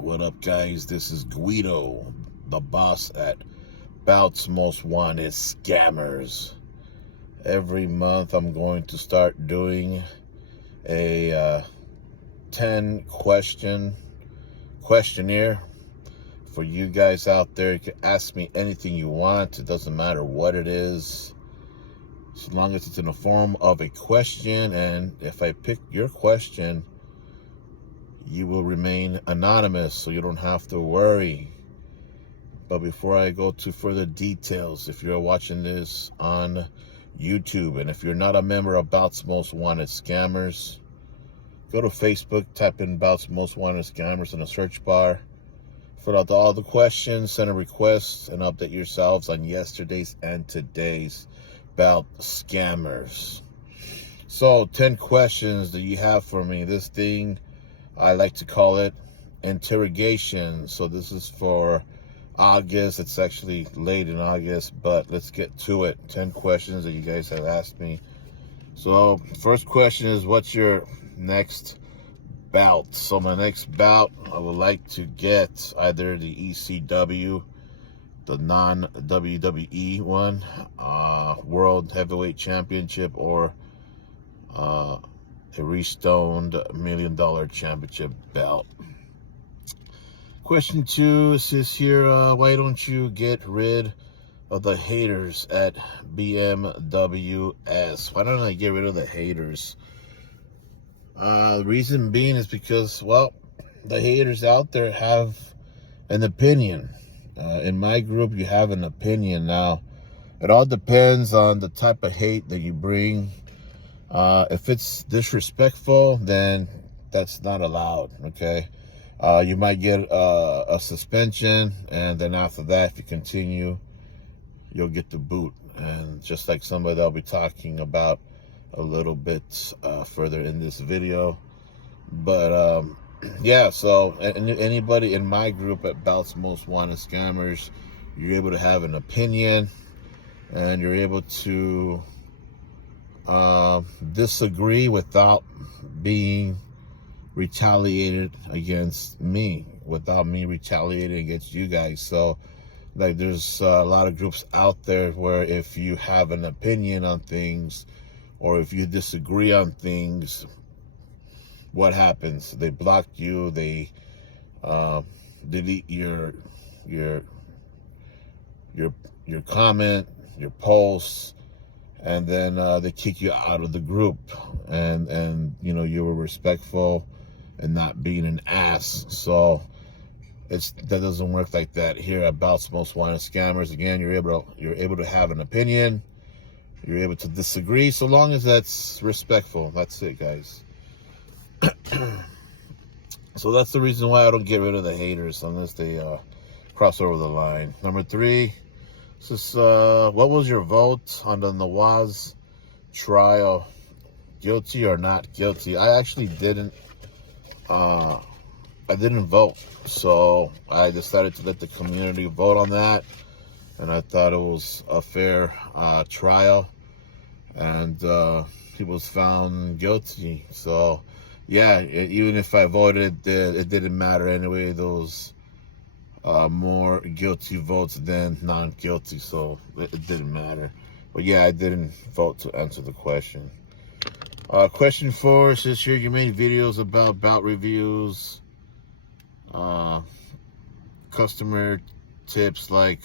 What up, guys? This is Guido, the boss at Bout's Most Wanted Scammers. Every month I'm going to start doing a 10 questionnaire for you guys out there. You can ask me anything you want. It doesn't matter what it is, as long as it's in the form of a question. And if I pick your question, you will remain anonymous, so you don't have to worry. But before I go to further details, if you're watching this on YouTube, and if you're not a member of Bout's Most Wanted Scammers, go to Facebook, type in Bout's Most Wanted Scammers in the search bar, fill out all the questions, send a request, and update yourselves on yesterday's and today's Bout Scammers. So, 10 questions that you have for me. This thing, I like to call it Interrogation. So this is for August. It's actually late in August, but let's get to it. 10 questions that you guys have asked me. So first question is, what's your next bout? So my next bout, I would like to get either the ECW, the non-WWE one, World Heavyweight Championship, or a restoned $1 million championship belt. Question 2 says here, why don't you get rid of the haters at BMWS? Why don't I get rid of the haters? The reason being is because, well, the haters out there have an opinion. In my group, you have an opinion. Now, it all depends on the type of hate that you bring. If it's disrespectful, then that's not allowed, okay? You might get a suspension, and then after that, if you continue, you'll get the boot. And just like somebody I'll be talking about a little bit further in this video. But yeah, so anybody in my group at Bout's Most Wanted Scammers, you're able to have an opinion, and you're able to disagree without being retaliated against me, without me retaliating against you guys. So, like, there's a lot of groups out there where if you have an opinion on things, or if you disagree on things, what happens? They block you, they delete your comment, your posts, and then they kick you out of the group. And you know, you were respectful and not being an ass. So that doesn't work like that here at Bout's Most Wanted Scammers. Again, you're able to have an opinion, you're able to disagree, so long as that's respectful. That's it, guys. So that's the reason why I don't get rid of the haters unless they cross over the line. Number 3, this is, what was your vote on the Nawaz trial? Guilty or not guilty? I actually didn't vote, so I decided to let the community vote on that, and I thought it was a fair trial, and he was found guilty. So yeah, even if I voted, it didn't matter anyway. Those more guilty votes than non-guilty, so it didn't matter. But yeah, I didn't vote to answer the question. Question 4 says here, you made videos about bout reviews, customer tips, like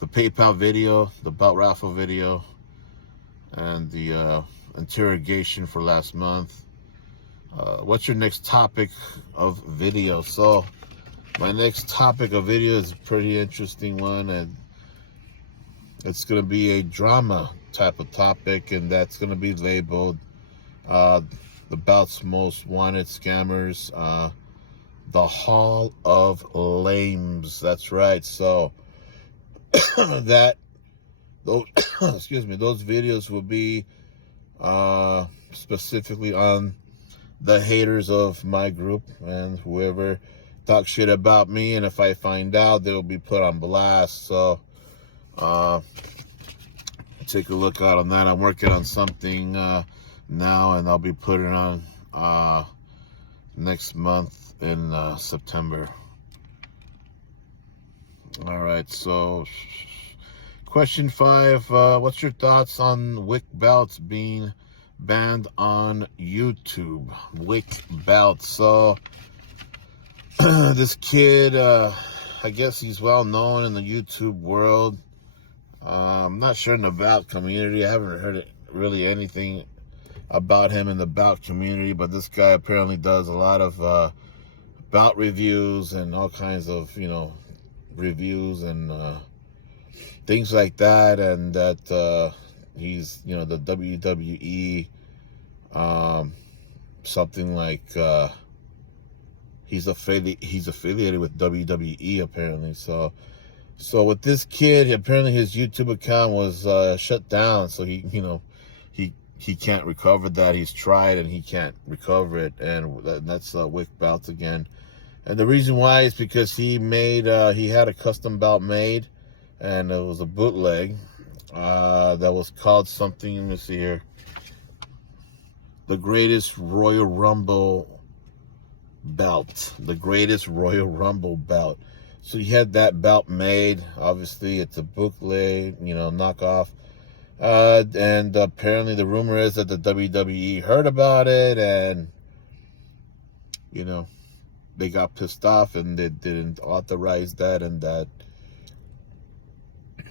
the PayPal video, the bout raffle video, and the interrogation for last month. What's your next topic of video? So my next topic of video is a pretty interesting one, and it's going to be a drama type of topic, and that's going to be labeled the Bout's Most Wanted Scammers, the Hall of Lames. That's right. So those excuse me, those videos will be specifically on the haters of my group, and whoever talk shit about me, and if I find out, they'll be put on blast. So take a look out on that. I'm working on something now, and I'll be putting on next month in September. All right, so question 5, what's your thoughts on Wick belts being banned on YouTube? Wick belts. So this kid, I guess he's well known in the YouTube world. I'm not sure in the bout community. I haven't heard really anything about him in the bout community, but this guy apparently does a lot of bout reviews and all kinds of, reviews and things like that, and that he's, the WWE, something like he's affiliated with WWE apparently. So with this kid, apparently his YouTube account was shut down, so he can't recover that. He's tried and he can't recover it, and that's Wick Belt again. And the reason why is because he had a custom belt made, and it was a bootleg that was called something. Let me see here. The Greatest Royal Rumble belt. The Greatest Royal Rumble belt. So he had that belt made. Obviously, it's a bootleg, knockoff. And apparently the rumor is that the WWE heard about it, and, they got pissed off and they didn't authorize that, and that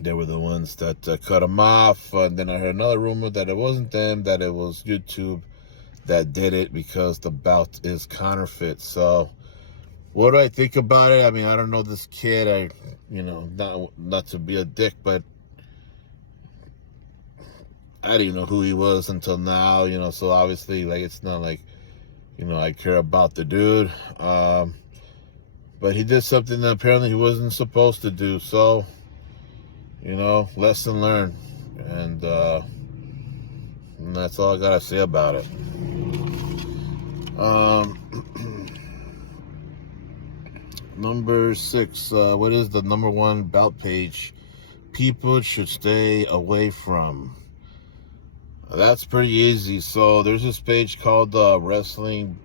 they were the ones that cut him off. And then I heard another rumor that it wasn't them, that it was YouTube that did it because the belt is counterfeit. So what do I think about it? I mean, I don't know this kid. Not to be a dick, but I didn't even know who he was until now, so obviously, it's not like, I care about the dude. But he did something that apparently he wasn't supposed to do. So, lesson learned. And that's all I got to say about it. Number 6, what is the number 1 bout page people should stay away from? That's pretty easy. So there's this page called Wrestling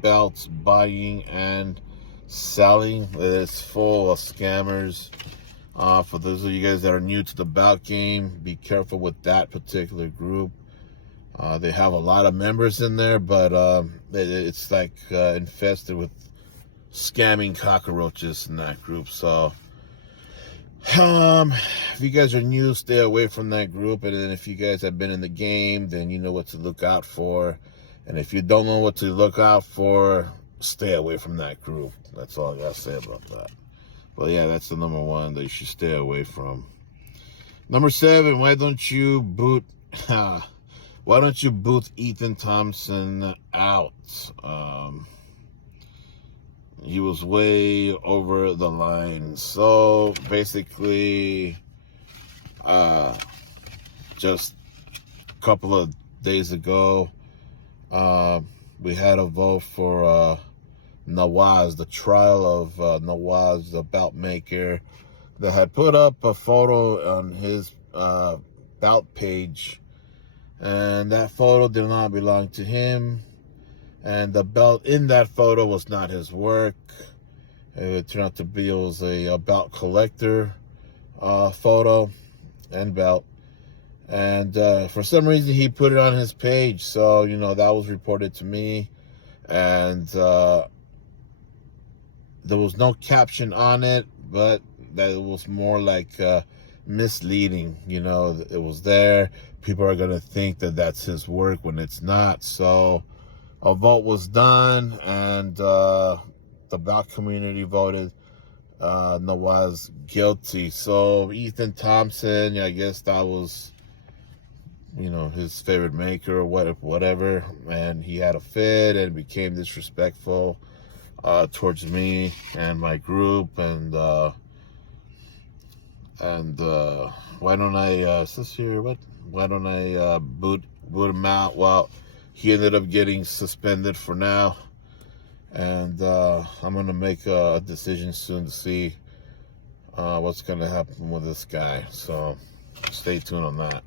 Belts Buying and Selling. It's full of scammers. For those of you guys that are new to the bout game, be careful with that particular group. They have a lot of members in there, but it's like infested with scamming cockroaches in that group. So if you guys are new, stay away from that group. And then if you guys have been in the game, then you know what to look out for. And if you don't know what to look out for, stay away from that group. That's all I gotta say about that. But yeah, that's the number 1 that you should stay away from. Number 7, why don't you boot Ethan Thompson out? He was way over the line. So basically, just a couple of days ago, we had a vote for Nawaz, the trial of Nawaz, the bout maker, that had put up a photo on his bout page, and that photo did not belong to him. And the belt in that photo was not his work. It turned out to be a belt collector photo and belt. And for some reason, he put it on his page. So, that was reported to me. And there was no caption on it, but that it was more like misleading. It was there. People are going to think that that's his work when it's not. So a vote was done, and the bout community voted Nawaz guilty. So Ethan Thompson, I guess that was, his favorite maker or whatever, and he had a fit and became disrespectful towards me and my group, and why don't I why don't I boot him out? Well, he ended up getting suspended for now, and I'm gonna make a decision soon to see what's gonna happen with this guy. So stay tuned on that.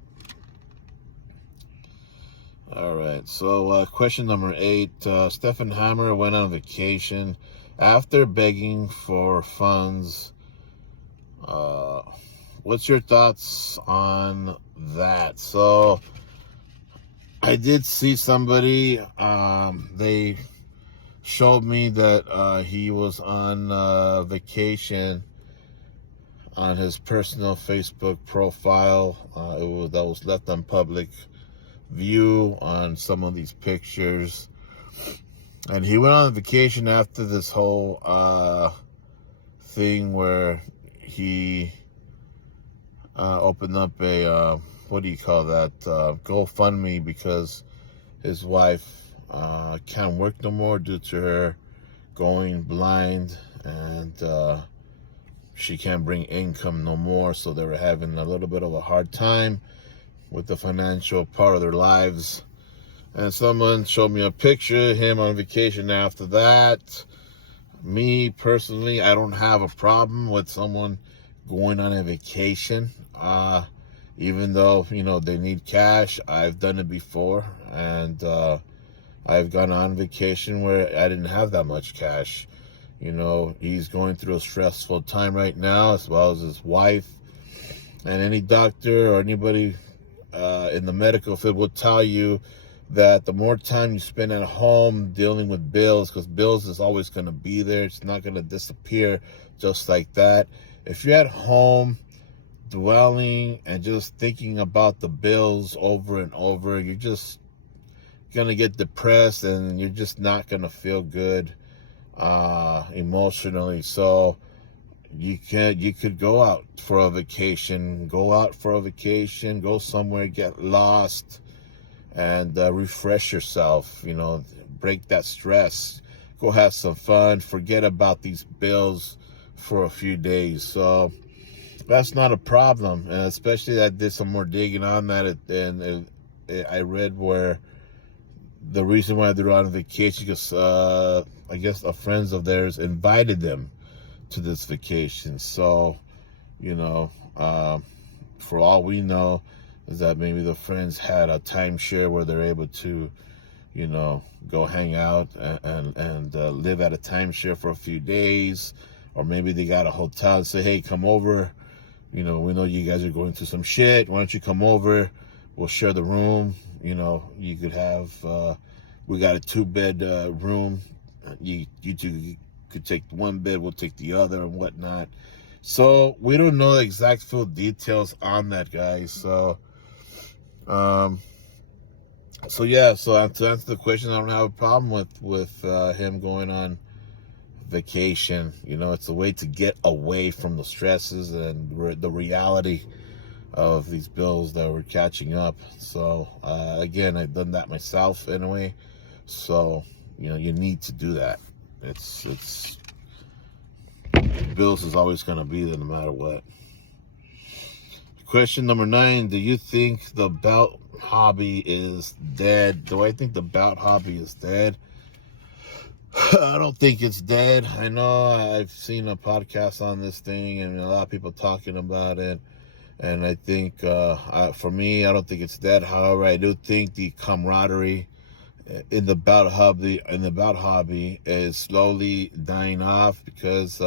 All right, so question number 8. Stephen Hammer went on vacation after begging for funds What's your thoughts on that? So I did see somebody, they showed me that he was on vacation on his personal Facebook profile. That was left on public view on some of these pictures. And he went on vacation after this whole thing where he opened up a, what do you call that, GoFundMe, because his wife can't work no more due to her going blind, and she can't bring income no more. So they were having a little bit of a hard time with the financial part of their lives. And someone showed me a picture of him on vacation after that. Me personally, I don't have a problem with someone going on a vacation, even though, you know, they need cash. I've done it before, and I've gone on vacation where I didn't have that much cash. You know, he's going through a stressful time right now, as well as his wife. And any doctor or anybody in the medical field will tell you that the more time you spend at home dealing with bills, because bills is always going to be there, it's not going to disappear just like that. If you're at home dwelling and just thinking about the bills over and over, you're just going to get depressed, and you're just not going to feel good emotionally. So you could go out for a vacation, go somewhere, get lost, and refresh yourself, you know, break that stress, go have some fun, forget about these bills for a few days. So that's not a problem. And especially I did some more digging on that, and I read where the reason why they're on vacation, because I guess friends of theirs invited them to this vacation. So, you know, for all we know, is that maybe the friends had a timeshare where they're able to, you know, go hang out and live at a timeshare for a few days. Or maybe they got a hotel and say, hey, come over. You know, we know you guys are going through some shit. Why don't you come over? We'll share the room. You know, you could have, we got a 2-bed room. You two could take one bed, we'll take the other and whatnot. So we don't know the exact full details on that, guys. So, so yeah, so to answer the question, I don't have a problem with him going on vacation. You know, it's a way to get away from the stresses and the reality of these bills that we're catching up. So again, I've done that myself anyway. So, you know, you need to do that. It's bills is always going to be there no matter what. Question number 9, do you think the bout hobby is dead? Do I think the bout hobby is dead? I don't think it's dead. I know I've seen a podcast on this thing and a lot of people talking about it. And I think, for me, I don't think it's dead. However, I do think the camaraderie in the bout hobby is slowly dying off, because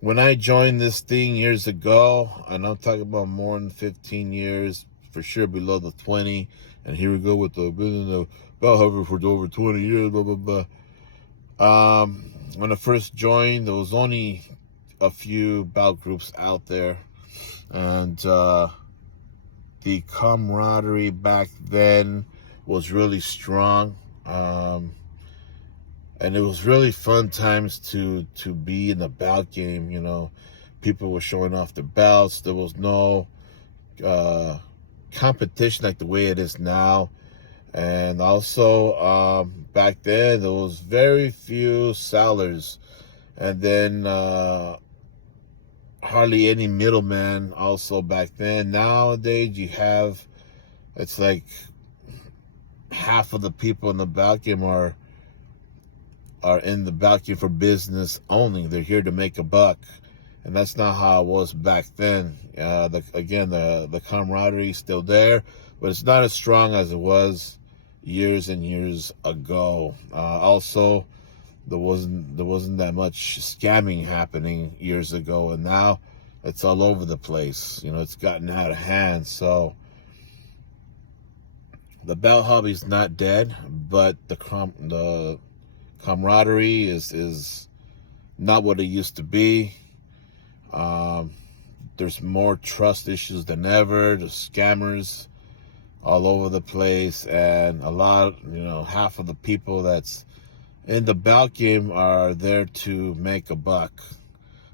when I joined this thing years ago, and I'm talking about more than 15 years, for sure below the 20, and here we go with the bout hobby for over 20 years, blah, blah, blah. When I first joined, there was only a few bout groups out there, and the camaraderie back then was really strong, and it was really fun times to be in the bout game. You know, people were showing off their belts. There was no competition like the way it is now. And also, back then, there was very few sellers, and then hardly any middleman also back then. Nowadays, you have, it's like half of the people in the bout game are in the bout game for business only. They're here to make a buck. And that's not how it was back then. The camaraderie is still there, but it's not as strong as it was years and years ago. Also, there wasn't that much scamming happening years ago, and now it's all over the place. It's gotten out of hand. So the belt hobby is not dead, but the camaraderie is not what it used to be. There's more trust issues than ever. There's scammers all over the place, and half of the people that's in the bout game are there to make a buck.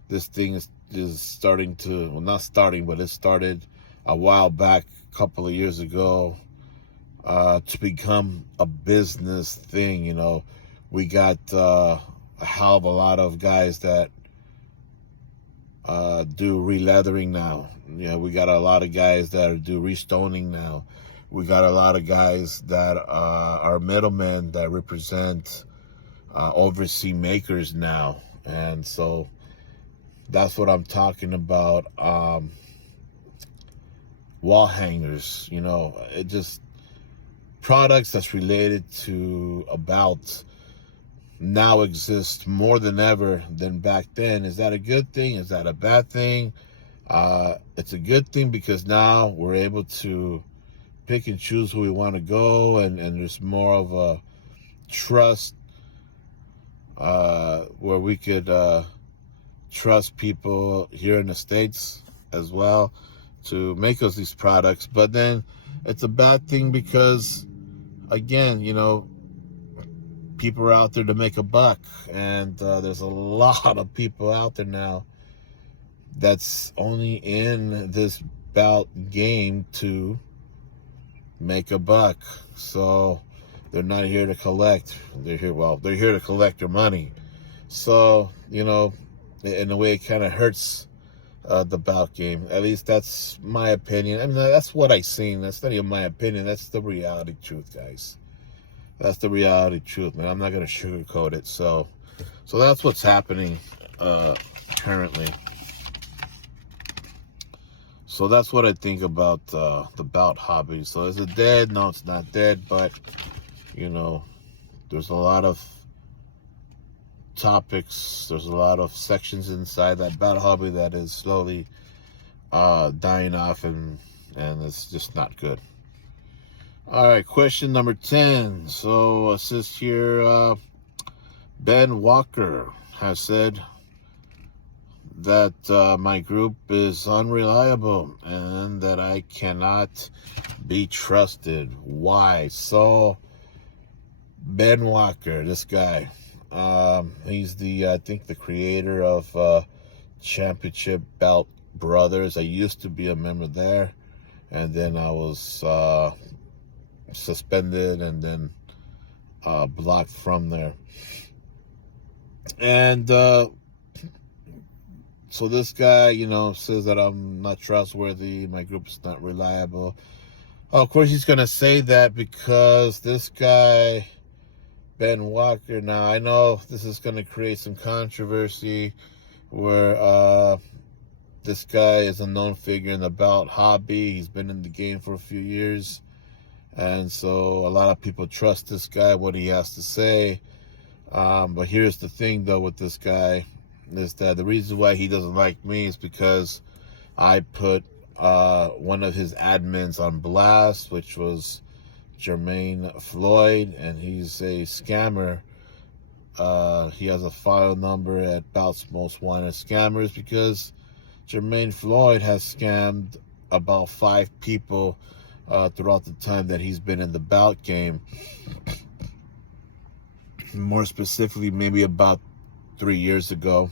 This thing is starting to, well, not starting, but it started a while back, a couple of years ago, to become a business thing. We got a hell of a lot of guys that do re-leathering now. We got a lot of guys that do restoning now. We got a lot of guys that are middlemen that represent overseas makers now. And so that's what I'm talking about. Wall hangers, it just products that's related to about now exist more than ever than back then. Is that a good thing? Is that a bad thing? It's a good thing because now we're able to pick and choose who we want to go, and there's more of a trust where we could trust people here in the States as well to make us these products. But then it's a bad thing because, again, people are out there to make a buck, and there's a lot of people out there now that's only in this bout game to make a buck. So they're not here to collect. They're here to collect their money. So, in a way, it kind of hurts the bout game. At least that's my opinion. I mean, that's what I seen. That's not even my opinion. That's the reality truth, guys. That's the reality truth, man. I'm not going to sugarcoat it. So that's what's happening currently. So that's what I think about the bout hobby. So is it dead? No, it's not dead. But, there's a lot of topics. There's a lot of sections inside that bout hobby that is slowly dying off, and it's just not good. All right, question number 10. So it says here, Ben Walker has said that my group is unreliable and that I cannot be trusted. Why? So Ben Walker, this guy, he's I think the creator of Championship Belt Brothers. I used to be a member there, and then I was suspended and then blocked from there. And so this guy, says that I'm not trustworthy, my group is not reliable. Of course, he's going to say that because this guy, Ben Walker, now I know this is going to create some controversy where this guy is a known figure in the bout hobby. He's been in the game for a few years. And so a lot of people trust this guy, what he has to say. But here's the thing, though, with this guy, is that the reason why he doesn't like me is because I put one of his admins on blast, which was Jermaine Floyd, and he's a scammer. He has a file number at Bout's Most Wanted Scammers because Jermaine Floyd has scammed about 5 people throughout the time that he's been in the bout game. More specifically, maybe about 3 years ago.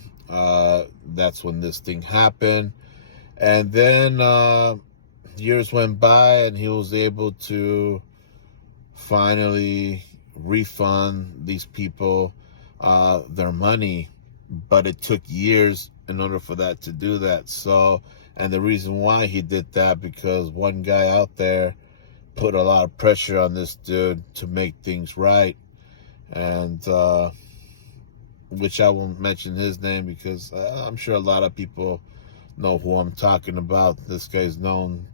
That's when this thing happened. And then years went by and he was able to finally refund these people their money. But it took years in order for that to do that. So, and the reason why he did that, because one guy out there put a lot of pressure on this dude to make things right. And which I won't mention his name because I'm sure a lot of people know who I'm talking about. This guy's known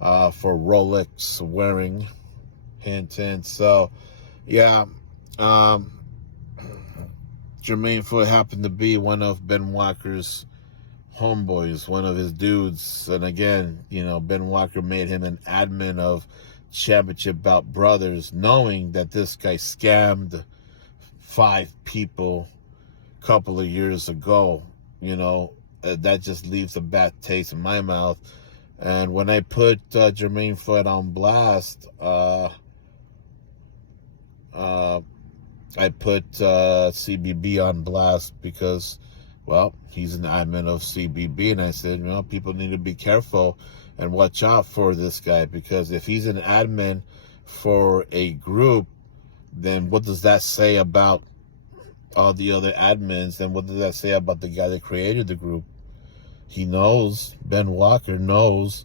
for Rolex wearing. Hint, hint. So, yeah. Jermaine Floyd happened to be one of Ben Walker's homeboys, one of his dudes. And again, Ben Walker made him an admin of Championship Bout Brothers, knowing that this guy scammed 5 people a couple of years ago. That just leaves a bad taste in my mouth. And when I put Jermaine Floyd on blast, I put CBB on blast because, well, he's an admin of CBB. And I said, people need to be careful and watch out for this guy, because if he's an admin for a group, then what does that say about all the other admins? And what does that say about the guy that created the group? He knows, Ben Walker knows,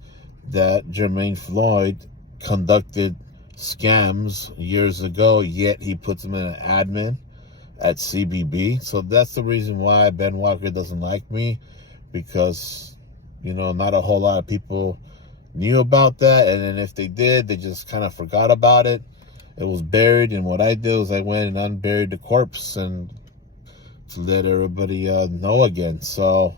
that Jermaine Floyd conducted scams years ago, yet he puts him in an admin at CBB. So that's the reason why Ben Walker doesn't like me, because, not a whole lot of people knew about that. And then if they did, they just kind of forgot about it. It was buried. And what I did was I went and unburied the corpse and to let everybody know again. So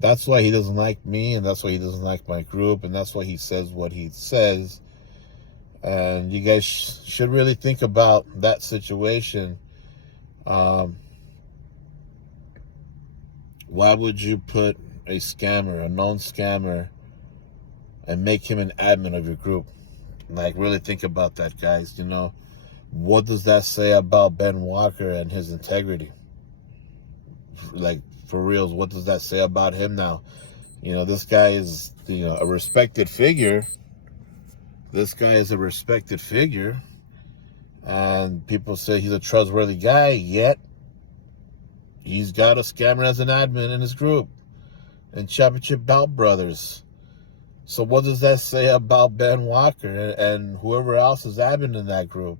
that's why he doesn't like me, and that's why he doesn't like my group, and that's why he says what he says. And you guys should really think about that situation. Why would you put a scammer, a known scammer, and make him an admin of your group? Like, really think about that, guys. What does that say about Ben Walker and his integrity? Like, for reals, what does that say about him now? This guy is, a respected figure. This guy is a respected figure. And people say he's a trustworthy guy, yet he's got a scammer as an admin in his group. And Championship Bout Brothers. So what does that say about Ben Walker and whoever else is admin in that group?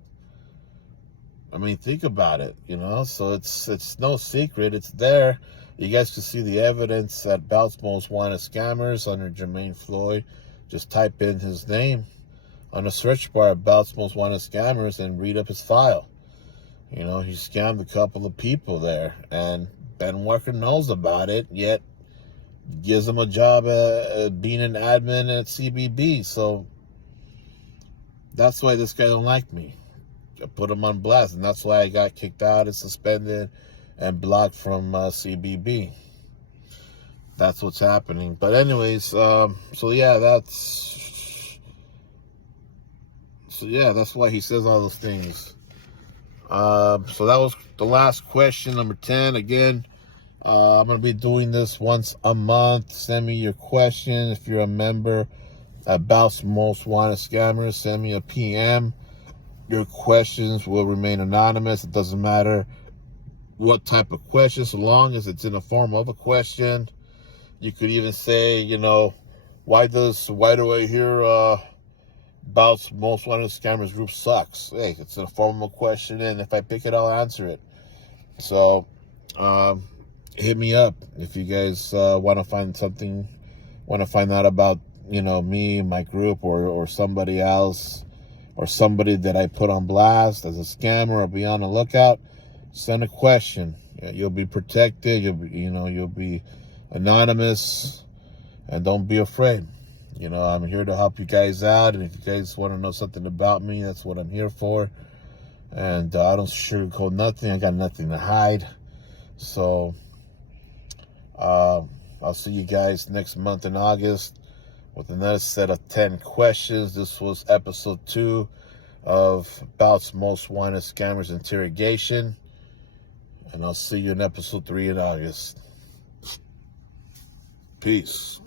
I mean, think about it, So it's no secret. It's there. You guys can see the evidence at Bout's Most Wanted Scammers under Jermaine Floyd. Just type in his name on the search bar at Bout's Most Wanted Scammers and read up his file. He scammed a couple of people there. And Ben Walker knows about it, yet gives him a job at being an admin at CBB. So that's why this guy don't like me. I put him on blast, and that's why I got kicked out and suspended and blocked from CBB. That's what's happening. But anyways, that's why he says all those things. So that was the last question, number 10. Again, I'm going to be doing this once a month. Send me your question. If you're a member at Bout's Most Wanted Scammers, send me a PM. Your questions will remain anonymous. It doesn't matter what type of question, so long as it's in the form of a question. You could even say, why do I hear Bout's Most Wanted Scammers group sucks? Hey, it's in the form of a question, and if I pick it, I'll answer it. So hit me up if you guys want to find out about me, my group, or somebody else, or somebody that I put on blast as a scammer, or be on the lookout. Send a question. You'll be protected. You'll be anonymous, and don't be afraid. I'm here to help you guys out, and if you guys want to know something about me, that's what I'm here for. And I don't sugarcoat nothing. I got nothing to hide. So I'll see you guys next month in August with another set of 10 questions. This was episode 2 of Bout's Most Wanted Scammers Interrogation. And I'll see you in episode 3 in August. Peace.